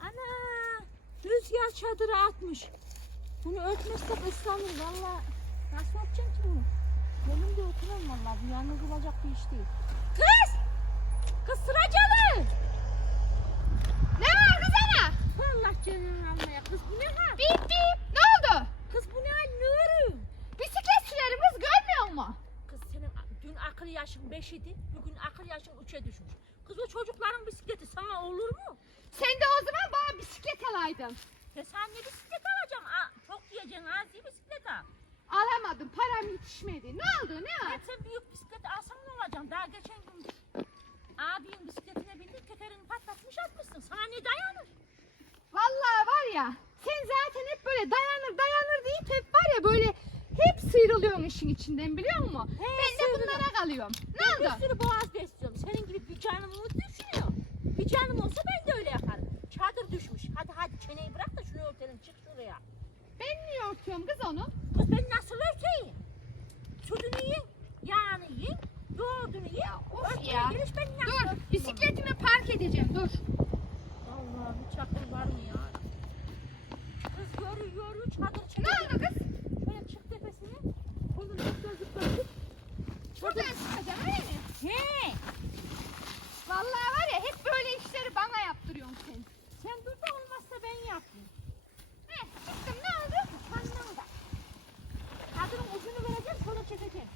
Ana rüzgar çadırı atmış. Bunu örtmezsek ıslanır valla. Nasıl örteceğim ki bunu? Benim de oturamam valla. Bu yalnız olacak bir iş değil. Kız! Kız sıracalı! Ne var kız ana? Allah canını almaya. Kız bu ne ha? Bip bip. Ne oldu? Kız bu ne hal? Nuri? Bisiklet sürerim kız görmüyor mu? Kız senin dün akıl yaşın 5 idi. Bugün akıl yaşın 3'e düşmüş. Kız o çocukların bisikleti sana olur mu? Sen de o zaman bana bisiklet alaydın. Ya sen ne bisiklet alacaksın? Aa, çok yiyeceksin az değil bisiklet al. Alamadım. Param yetişmedi. Ne oldu? Ne var? Sen büyük bisiklet alsan ne olacaksın? Daha geçen gün abinin bisikletine bindin tekerini patlatmış atmışsın. Sana ne dayanır? Vallahi var ya. Sen zaten hep böyle dayanır dayanır deyip hep var ya böyle hep sıyrılıyorsun işin içinden biliyor musun? He, ben de sıyrılıyorum. bunlara kalıyorum. Ne oldu? bir sürü boğaz besliyorum. Senin gibi bir canım düşünüyor? Bir canım olsa ben de öyle yaparım. Çadır düşmüş. Hadi hadi çeneyi bırak da şunu örtelim çık şuraya. Ben niye örtüyorum kız onu? Kız ben nasıl örteyim? Sütünü yiyin, yağını yiyin, yoğurdunu yiyin. of ya. geliş ben nasıl Dur örteyim bisikletimi park edeceğim dur. Allah bir çadır var mı ya? Kız yürü yürü çadır Ne çekelim. oldu kız? Şöyle çık tepesine. Onu zıpla zıpla zıpla. Buradan çıkacağım öyle mi? He. Vallahi var ya hep böyle işleri bana yaptırıyorsun sen. Sen dur da olmazsa ben yapayım. Heh, çıktım ne oldu? Kandan da. Çadırın ucunu vereceğim sonra çekeceğim.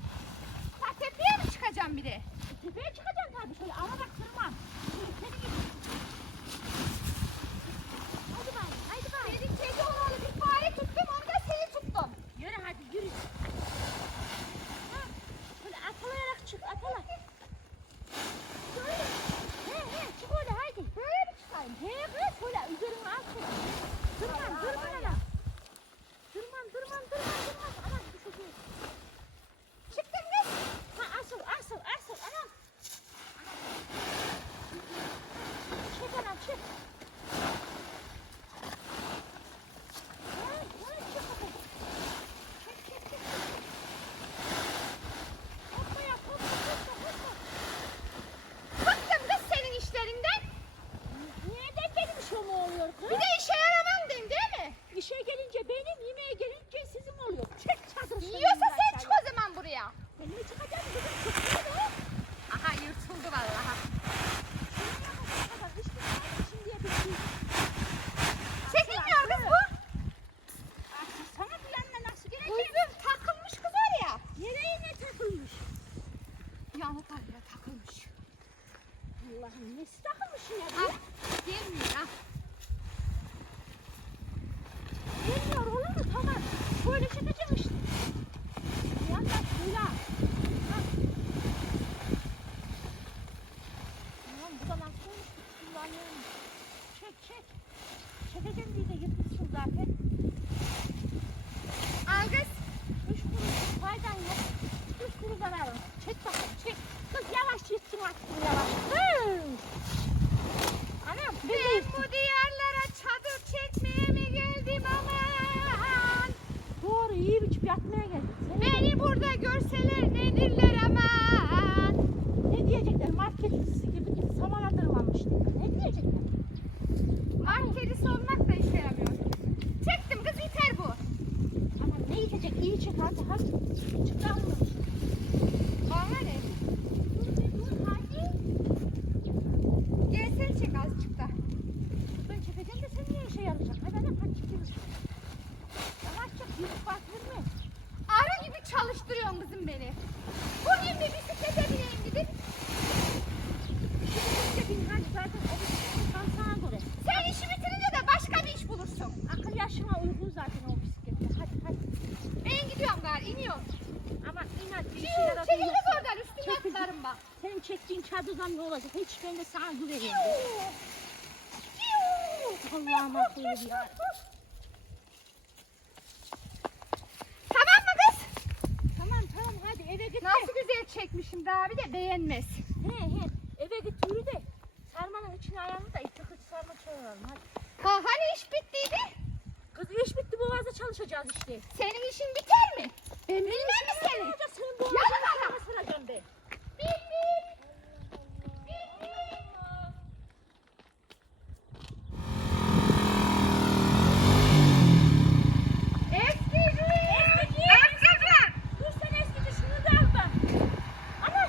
Ha tepeye mi çıkacağım bir de? Tepeye çıkacaksın tabii şöyle alarak tırman. Şöyle kedi gibi. Hadi bari hadi bari. Senin kedi olalı bir fare tuttum onu da seni tuttum. Yürü hadi yürü. Ha, Böyle atalayarak çık atala. Şöyle. He he çık öyle haydi. Böyle mi çıkayım? He kız şöyle üzerine at. şöyle. Tırman Vallahi tırman var ana. ya. Tırman tırman tırman tırman. Anam düşeceğiz. Çıktım kız. Ha asıl asıl asıl anam. Çek anam çek. Ha, ha, çık bakalım. Çek çek çek. Hoppa yap hoppa hoppa hoppa. Bıktım kız senin işlerinden. Neden benim işim oluyor kız? Bir de işe yaramam dedim değil mi? İşe gelince benim, yemeğe gelince sizin oluyor. Çek çadırı. Yiyorsa sen çık o zaman buraya. Ben mi çıkacağım kızım? Çıkmıyor mu? Aha yırtıldı vallahi. Şimdiye bitti. Çekilmiyor kız bu. Sana bu yanına nasıl gelecek? Uzun takılmış kız oraya. Nereye ne takılmış? Yanı kalbine takılmış. Allah'ım nesi takılmış ya? Gelmiyor ha. Gelmiyor olur mu? Tamam. Böyle çekeceğim işte. Yandan suyla. Ha. Tamam bu da nasıl olmuş? Kullanıyorum. Çek çek. Çekeceğim diye de yırtmışsın zaten. Al kız. Üç kuruş faydan yok. Üç kuruş zararı. Çek bakalım çek. Kız yavaş yırtsın aklını yavaş. Hı. Anam ben de Ben yırttım. bu diyarlara çadır çekmeye mi geldim aman. Doğru iyi biçip yatmaya geldik. Sen Beni burada görseler ne derler aman. ne diyecekler? Market gibi samana tırmanmış. Ne diyecekler? Markerisi olmak da işe yaramıyor. Çektim kız yeter bu. Tamam ne yiyecek? İyi çek hadi hadi. Çıkarmış. Bana ne? Dur be dur hadi. Gel sen çek azıcık da. Ben çekeceğim de sen ne işe yarayacak? Hadi hadi hadi çekiyoruz. Yavaşça yürü bak yürü. Arı gibi çalıştırıyorsun kızım beni. Bugün bir bisiklete bineyim dedim. Şimdi bin hadi zaten o bisiklet tam sana göre. Sen işi bitirince de başka bir iş bulursun. Akıl yaşına uygun zaten o bisikletle. Hadi hadi. Ben gidiyorum gari iniyorum. Ama inat bir işe Çekil yaradın kız oradan üstüne Çekil. atlarım bak. Senin çadırdan ne olacak? Hiç ben de sana güveneyim. Allah'ım akıllı ya. Tamam mı kız? Tamam tamam hadi eve git. de. Nasıl güzel çekmişim daha bir de beğenmez. He he eve git yürü de. Sarmanın içine ayağını da iplik uç sarma çalalım hadi. Ha hani iş bittiydi? Kız iş bitti boğazda çalışacağız işte. Senin işin biter mi? Ben bilmem mi senin bu Yürü ağzına bana. sıracağım ben. Bildim. Eskici. Eskici. Dur sen eskici şunu da al bak. Ana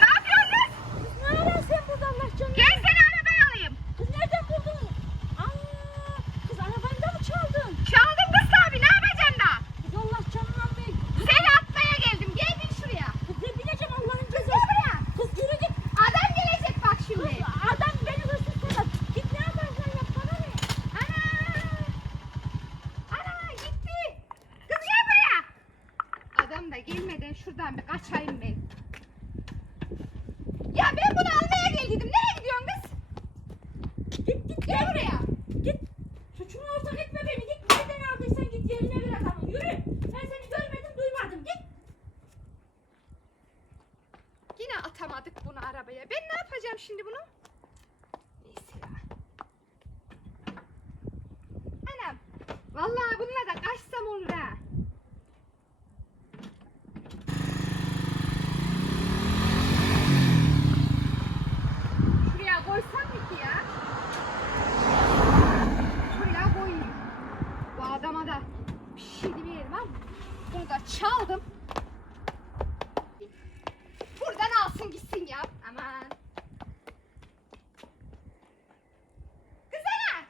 Ne yapıyorsun? kız ne arıyorsun sen burada Allah canını? Gel seni arabaya alayım. Kız nereden buldun? Aa, kız arabayı da mı çaldın? Çaldım kız abi ne yapacaksın da? Kız Allah canını almayı. Seni atmaya geldim. Gel bin şuraya. Kız ne bileceğim Allah'ın Kız cezası. gel buraya. Kız yürü git. Adam gelecek bak şimdi. Kız adam beni hırsız sanat. Git ne yaparsan yap bana ne? Ana. Ana gitti. Kız gel buraya. Adam da gelmeden şuradan bir kaçayım ben. Ya ben bunu almaya geldiydim. Nereye gidiyorsun kız? Git git Gel buraya. Git. Suçunu ortak etme beni. Git nereden aldıysan git yerine ver adamı. Yürü. Ben seni görmedim duymadım. Git. Yine atamadık bunu arabaya. Ben ne yapacağım şimdi bunu? Neyse ya. Anam. Vallahi bununla da kaçsam olur ha. Şuraya koysam mı ki ya? Şuraya koyayım. Bu adama da bir şey demeyelim ama bunu da çaldım. Buradan alsın gitsin ya. Aman. Kızana.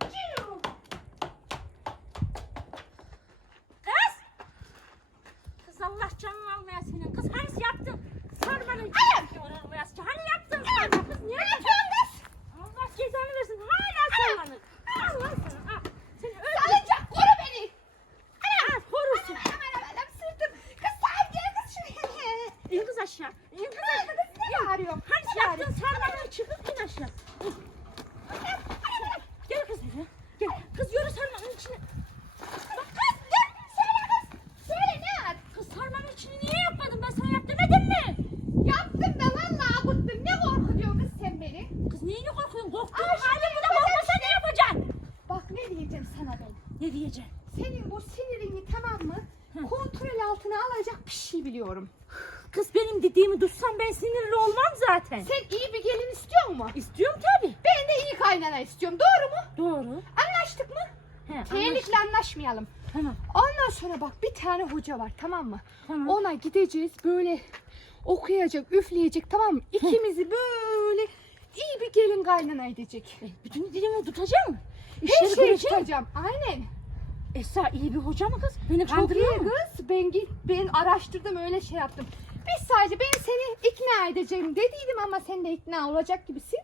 Ciu. Kız. Kız Allah canını almaya senin. Kız hani yaptın? Sarmanın Hayır. Orası Hani yaptın sarma kız? Niye Ne yapıyorsun kız? Allah cezanı versin. Hala sarmanın. Allah sana. Al. Seni öldür. Salıncak koru beni. Al korusun. Anam anam anam sırtım. Kız sahip gel kız şuraya. İn kız aşağı. İn kız aşağı. Kız ne arıyorum? Hani yaptın sarmanın çıkıp in aşağı. İn. Gel kız hadi. Gel. Kız yürü sarmanın içine. Kız gel. Söyle kız. Söyle ne var? Kız sarmanın içini niye yapmadın? Ben sana yap demedim mi? Yaptım da vallahi bıktım. Ne korkutuyorsun kız sen beni? Kız neyini korkuyorsun? Korktuğun Ay, halde şimdi bu da yapacak korkmasa ne yapacaksın? Bak ne diyeceğim sana ben. Ne diyeceksin? Senin bu sinirini tamam mı? Hı. Kontrol altına alacak bir şey biliyorum. Kız benim dediğimi tutsan ben sinirli olmam zaten. Sen iyi bir gelin istiyor mu? İstiyorum tabii. Ben de iyi kaynana istiyorum. Doğru mu? Doğru. Anlaştık mı? He, anlaşmayalım. Tamam. Ondan sonra bak bir tane hoca var tamam mı? Tamam. Ona gideceğiz böyle okuyacak, üfleyecek tamam mı? İkimizi böyle iyi bir gelin kaynana edecek. E, bütün dilimi? Her İşleri şeyi görecek. tutacağım. Aynen. Esra iyi bir hoca mı kız? Beni Tabii kandırıyor mu? kız ben git ben araştırdım öyle şey yaptım. Biz sadece ben seni ikna edeceğim dediydim ama sen de ikna olacak gibisin.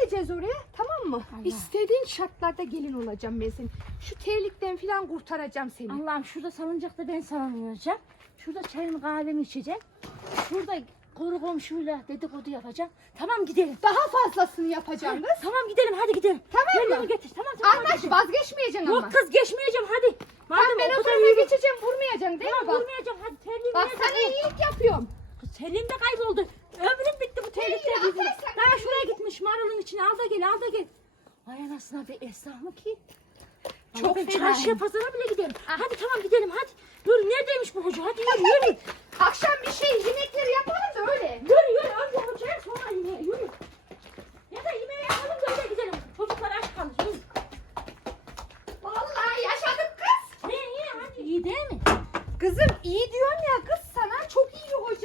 Gideceğiz oraya tamam mı? Allah. İstediğin şartlarda gelin olacağım ben senin. Şu terlikten falan kurtaracağım seni. Allah'ım şurada salıncakta ben salınacağım. Şurada çayımı kahvemi içeceğim. Şurada koru komşuyla dedikodu yapacağım. Tamam gidelim. Daha fazlasını yapacağım kız. Tamam gidelim hadi gidelim. Tamam mı? Terliğimi getir. Tamam tamam. Anlaş gidelim. vazgeçmeyeceksin ama. Yok kız geçmeyeceğim hadi. Tamam Madem ben o o kadar tarafa iyi- geçeceğim vurmayacaksın değil mi Tamam bak? vurmayacağım hadi terliğimi Bak sana iyilik yapıyorum. Terliğim de kayboldu. Ömrüm bitti bu yüzünden. atarsan Daha şuraya gitmiş marulun içine al da gel al da gel. Vay anasına be Esra mı ki? Çok ben fena. çarşıya pazara bile giderim. Ah. Hadi tamam gidelim hadi. Yürü neredeymiş bu hoca? Hadi yürü yürü. Akşam bir şey yemekleri yapalım da öyle. Yürü yürü önce hocaya sonra yemeğe yürü. Ya da yemeği yapalım da öyle gidelim. Çocuklar aç kalır yürü. Vallahi yaşadık kız. Ne iyi hadi iyi değil mi? Kızım iyi diyorum ya kız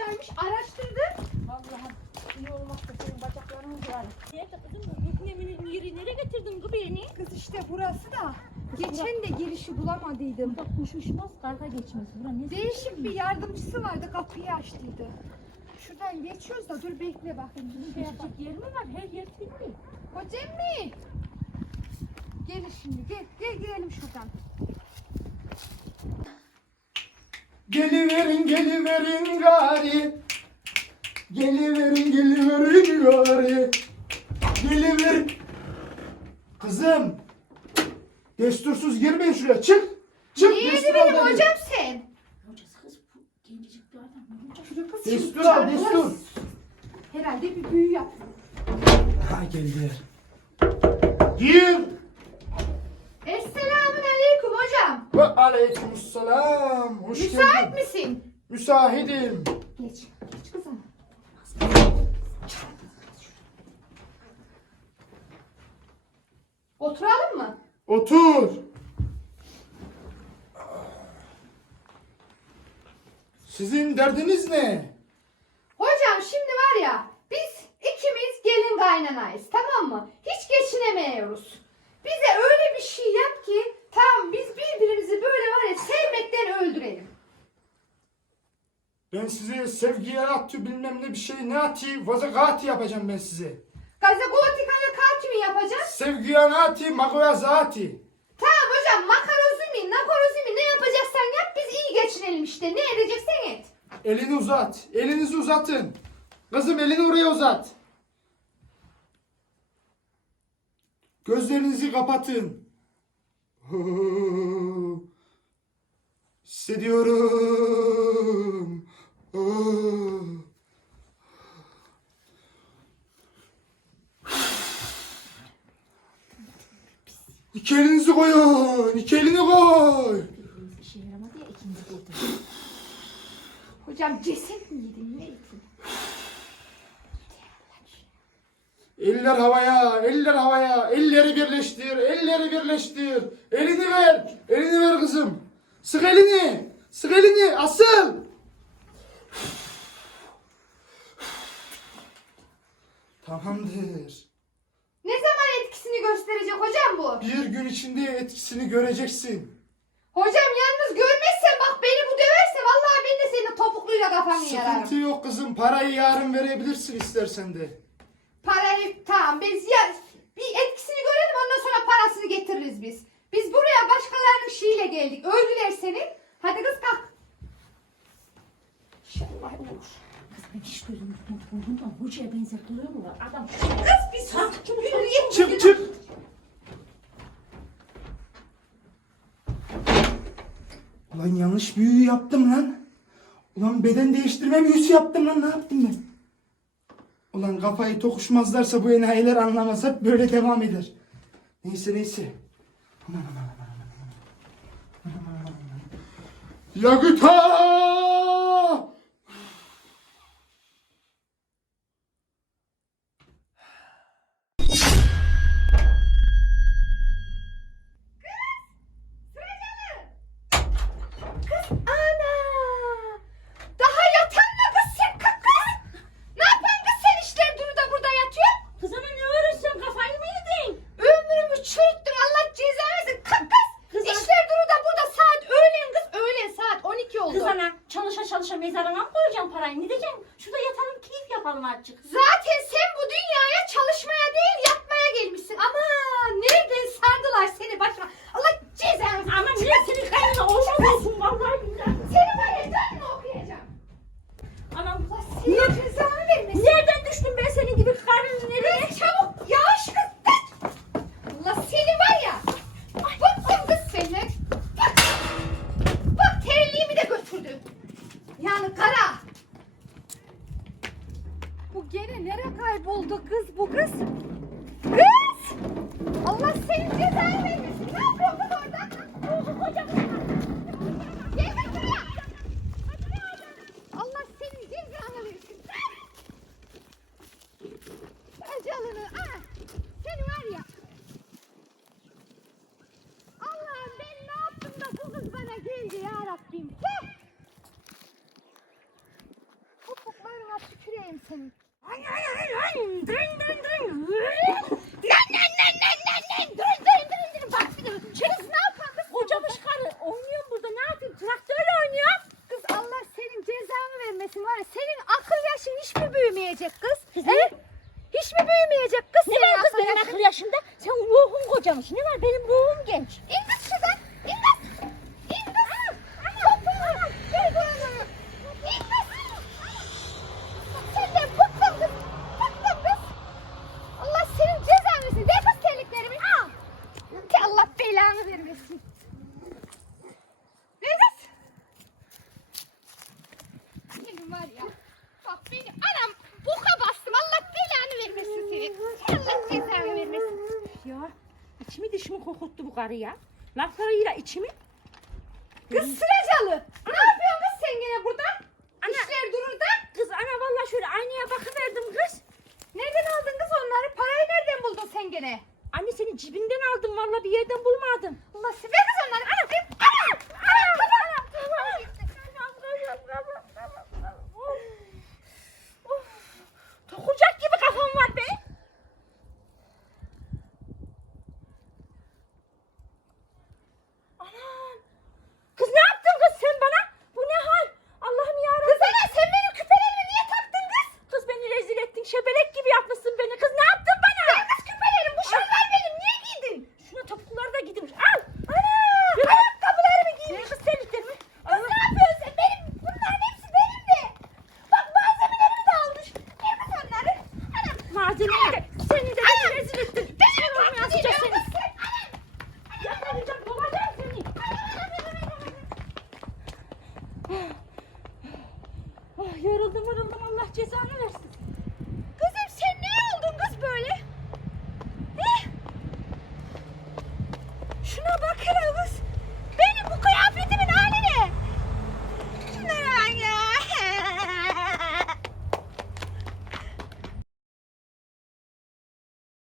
hocaymış araştırdım. Allah'ım iyi olmazsa senin bacaklarını kırarım. Nerede kızım bu yükleminin yeri nereye getirdin bu beni? Kız işte burası da geçen de girişi bulamadıydım. Bak kuş uçmaz karga geçmez. Bura ne? Değişik bir yardımcısı vardı kapıyı açtıydı. Şuradan geçiyoruz da dur bekle bakayım. Bunun geçecek yer mi var? Her yer kilitli. Hocam mi? Gelin şimdi gel gel girelim şuradan. Geliverin geliverin gari. Geliverin geliverin gari. Geliverin Kızım Destursuz girmeyin şuraya. Çık Çık. Niye destur al benim dedi. hocam sen? Destur al, destur. Herhalde bir büyü yaptı. Ha geldiler Gir Ve aleykümselam. Hoş Müsait geldin. misin? Müsahidim. Geç. Geç kızım. Oturalım mı? Otur. Sizin derdiniz ne? Hocam şimdi var ya biz ikimiz gelin kaynanayız tamam mı? Hiç geçinemiyoruz. Bize öyle bir şey yap ki tamam biz birbirimizi böyle var ya sevmekten öldürelim. Ben size sevgiye attı bilmem ne bir şey ne atı vazakati yapacağım ben size. Gazagotikana katimi yapacağız. Sevgiye atı magoya zati. Tamam hocam makarozumi, nakorozumi ne yapacaksan yap biz iyi geçinelim işte. Ne edeceksen et. Elini uzat. Elinizi uzatın. Kızım elini oraya uzat. Gözlerinizi kapatın. Hissediyorum. İki elinizi koyun. İki elini koy. İşe yaramadı ya ikinci buldu. Hocam ceset mi yedin ne yedin? Eller havaya, eller havaya, elleri birleştir, elleri birleştir. Elini ver, elini ver kızım. Sık elini, sık elini, asıl. Tamamdır. Ne zaman etkisini gösterecek hocam bu? Bir gün içinde etkisini göreceksin. Hocam yalnız görmezsen bak beni bu döverse vallahi ben de senin topukluyla kafanı yararım. Sıkıntı yok kızım, parayı yarın verebilirsin istersen de. Parayı tamam biz ya bir etkisini görelim ondan sonra parasını getiririz biz. Biz buraya başkalarının şeyiyle geldik. Öldüler seni. Hadi kız kalk. İnşallah olur. Ben hiç gözüm tutmadı. Bundan hocaya benzer duruyor mu? Adam Kız bir sus. Yürü, Çık çık. Ulan yanlış büyü yaptım lan. Ulan beden değiştirme büyüsü yaptım lan ne yaptım ben? Ulan kafayı tokuşmazlarsa bu enayiler anlamaz hep böyle devam eder. Neyse neyse. Aman aman aman aman aman. Aman, aman, aman. Yakıta! Kız ana. Daha yatan mı kız sen kalk kız? Ne yapan kız sen işler duru da burada yatıyor? Kız ana ne öğrensin kafayı mı yedin? Ömrümü çürüttün Allah ceza versin. Kalk kız. Kız ana- İşler duru da burada saat öğlen kız öğlen saat 12 oldu. Kız ana çalışa çalışa mezarına mı koyacağım parayı? Ne diyeceğim? Şurada yatalım keyif azıcık. Zaten sen bu dünyaya çalışmaya değil yatmaya gelmişsin. Ama nereden sardılar seni başıma. Allah cezanı. Ama niye senin olmaz olsun vallahi billahi. Seni var ya canını okuyacağım. Anam Allah senin cezanı vermesin. nereden düştüm ben senin gibi karnın nereye? Kız çabuk yavaş kız. kaç. Allah seni var ya. Bıktım kız seni. Bak. Bak terliğimi de götürdü. Yani kara. Bu gene nereye kayboldu kız bu kız? Kız! Allah senin cezanı vermesin. Ne yapıyorsun kız orada? Gel kız buraya. Allah senin cezanı versin. Acalını ah seni var ya. Allah'ım ben ne yaptım da bu kız bana geldi ya Rabbim. Heh. Topuklarına tüküreyim senin. Ay ay ay ay. Dın dın dın. Lan lan lan lan lan lan. Dın dın dın dın. Bak bir de kız ne yapar kız? Kocamış karı oynuyorum burada ne yapayım traktörle oynuyorum. Kız Allah senin cezanı vermesin var ya. Senin akıl yaşın hiç mi büyümeyecek kız? Kız He? ne? Hiç mi büyümeyecek kız Ne senin var kız akıl benim yaşın? akıl yaşımda? Sen kocamış. Ne var benim ruhum Baş mı diş kokuttu bu karı ya? Laflarıyla içimi. Kız sıracalı. Ne yapıyorsun kız sen gene burada? Ana. İşler durur da. Kız ana valla şöyle aynaya bakıverdim kız. Nereden aldın kız onları? Parayı nereden buldun sen gene? Anne senin cibinden aldım valla bir yerden bulmadım. Allah sever kız onları.